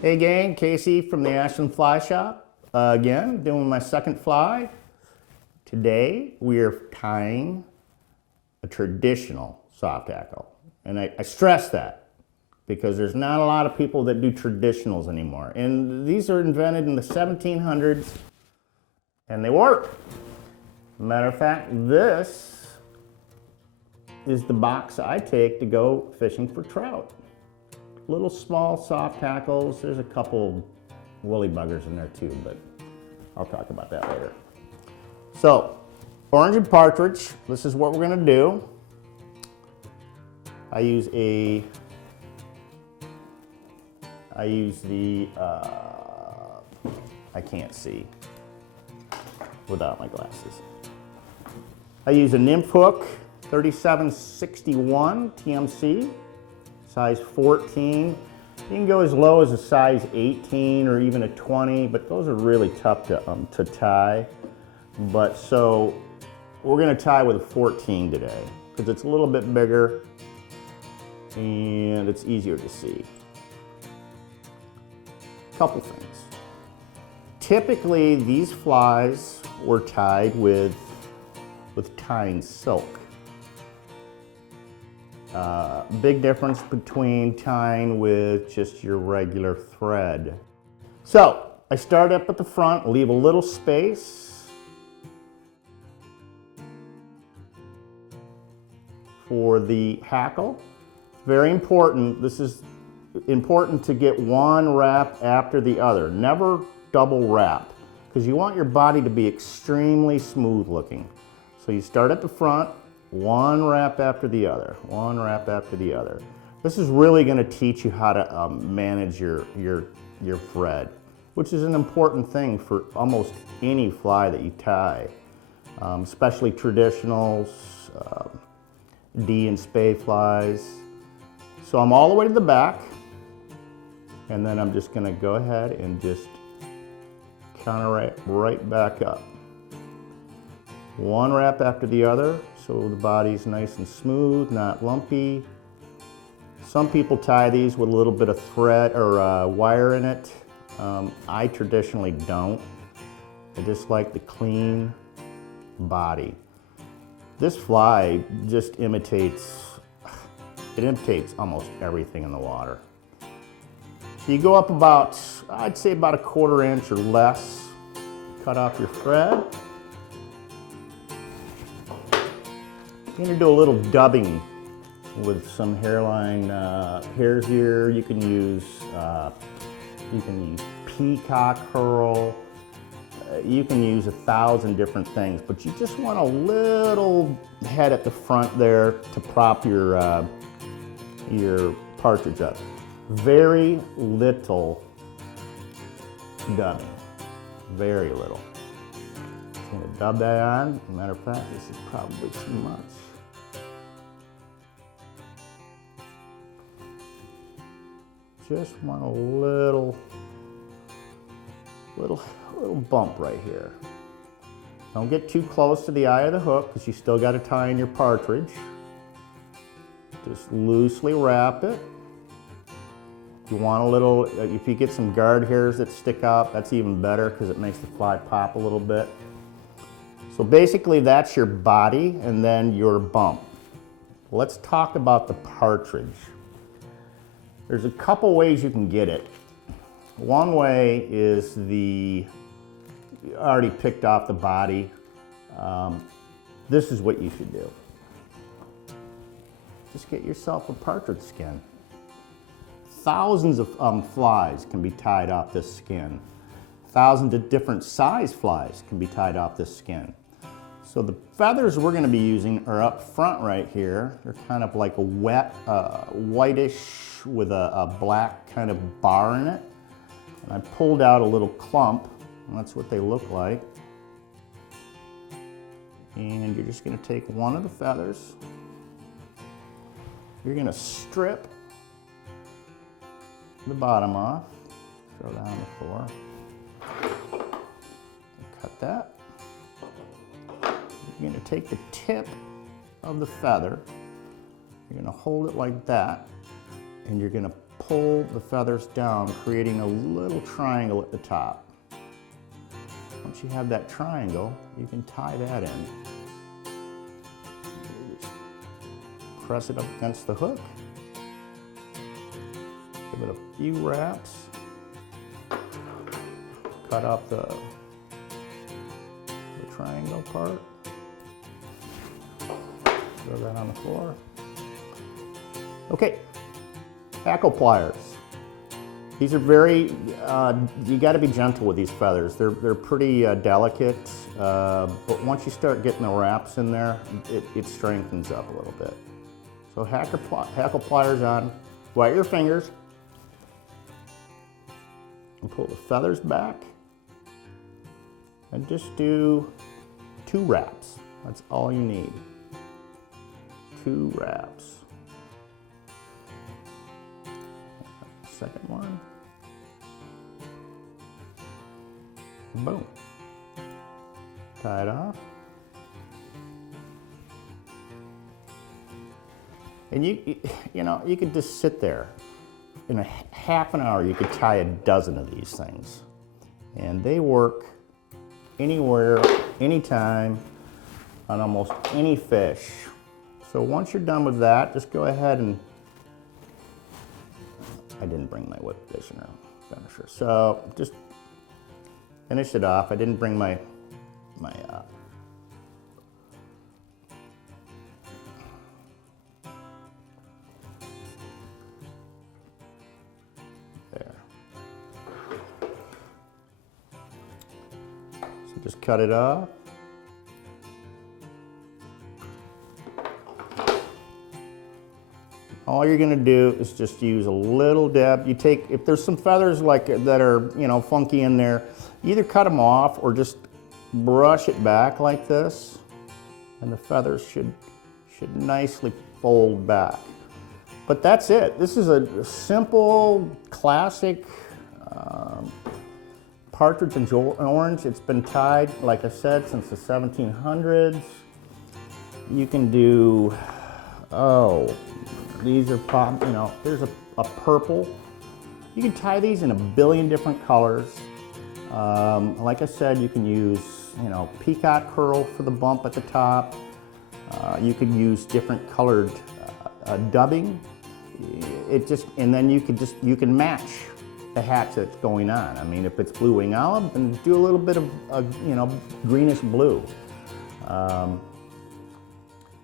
Hey gang, Casey from the Ashland Fly Shop. Again, doing my second fly. Today we are tying a traditional soft hackle. And I stress that because there's not a lot of people that do traditionals anymore. And these are invented in the 1700s and they work. Matter of fact, this is the box I take to go fishing for trout. Little small soft hackles. There's a couple woolly buggers in there too, but I'll talk about that later. So, orange and partridge, this is what we're gonna do. I use the, I can't see without my glasses. I use a nymph hook, 3761 TMC. Size 14. You can go as low as a size 18 or even a 20, but those are really tough to tie. But so we're going to tie with a 14 today because it's a little bit bigger and it's easier to see. Couple things. Typically these flies were tied with tying silk. Big difference between tying with just your regular thread. So I start up at the front, leave a little space for the hackle. Very important. This is important to get one wrap after the other. Never double wrap because you want your body to be extremely smooth looking. So you start at the front, one wrap after the other, one wrap after the other. This is really going to teach you how to manage your thread, which is an important thing for almost any fly that you tie, especially traditionals, D and spay flies. So I'm all the way to the back, and then I'm just going to go ahead and just counter right back up. One wrap after the other, so the body's nice and smooth, not lumpy. Some people tie these with a little bit of thread or wire in it. I traditionally don't. I just like the clean body. This fly just imitates almost everything in the water. So you go up about, I'd say about a 1/4 inch or less, cut off your thread. You're going to do a little dubbing with some Hareline hares here. You can use Peacock curl. You can use 1,000 different things, but you just want a little head at the front there to prop your partridge up. Very little dubbing, very little. I'm going to dub that on. Matter of fact, this is probably too much. Just want a little bump right here. Don't get too close to the eye of the hook because you still got to tie in your partridge. Just loosely wrap it. If you want a little, if you get some guard hairs that stick out, that's even better because it makes the fly pop a little bit. So basically that's your body and then your bump. Let's talk about the partridge. There's a couple ways you can get it. One way is you already picked off the body. This is what you should do. Just get yourself a partridge skin. Thousands of flies can be tied off this skin. Thousands of different size flies can be tied off this skin. So the feathers we're going to be using are up front right here. They're kind of like a wet, whitish with a black kind of bar in it. And I pulled out a little clump, and that's what they look like. And you're just going to take one of the feathers. You're going to strip the bottom off, throw that on the floor. Cut that. You're going to take the tip of the feather, you're going to hold it like that, and you're going to pull the feathers down, creating a little triangle at the top. Once you have that triangle, you can tie that in. Just press it up against the hook. Give it a few wraps. Cut off the triangle part. Throw that on the floor. Okay, hackle pliers. These are very, you got to be gentle with these feathers. They're pretty delicate, but once you start getting the wraps in there, it strengthens up a little bit. So hackle pliers on, wet your fingers, and pull the feathers back, and just do 2 wraps. That's all you need. 2 wraps. Second one. Boom. Tie it off. And you know, you could just sit there. In a half an hour, you could tie a dozen of these things. And they work anywhere, anytime, on almost any fish. So once you're done with that, just go ahead and, I didn't bring my whip finisher. So just finish it off. I didn't bring my there. So just cut it off. All you're going to do is just use a little dab. You take, if there's some feathers like that are, you know, funky in there, either cut them off or just brush it back like this, and the feathers should nicely fold back. But that's it. This is a simple, classic partridge and orange. It's been tied, like I said, since the 1700s. You can do, these are pop, you know, there's a purple. You can tie these in a billion different colors. Like I said, you can use, you know, peacock curl for the bump at the top. You could use different colored dubbing. And then you can match the hatch that's going on. I mean, if it's blue wing olive, then do a little bit of, you know, greenish blue.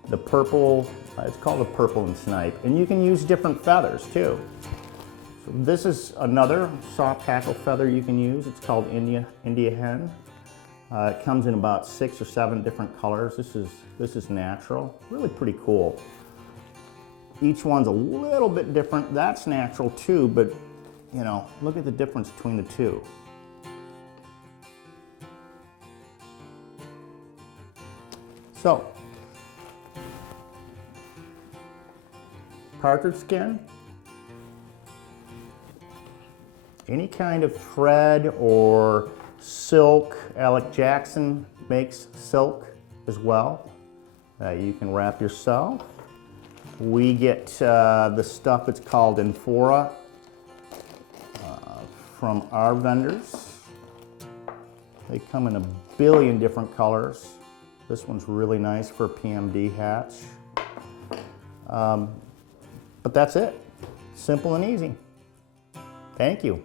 The purple, it's called a purple and snipe. And you can use different feathers too. So this is another soft hackle feather you can use. It's called India hen. It comes in about 6 or 7 different colors. This is natural, really pretty cool. Each one's a little bit different. That's natural too, but you know, look at the difference between the two. So, partridge skin, any kind of thread or silk. Alec Jackson makes silk as well that you can wrap yourself. We get the stuff that's called Amphora from our vendors. They come in a billion different colors. This one's really nice for a PMD hatch. But that's it. Simple and easy. Thank you.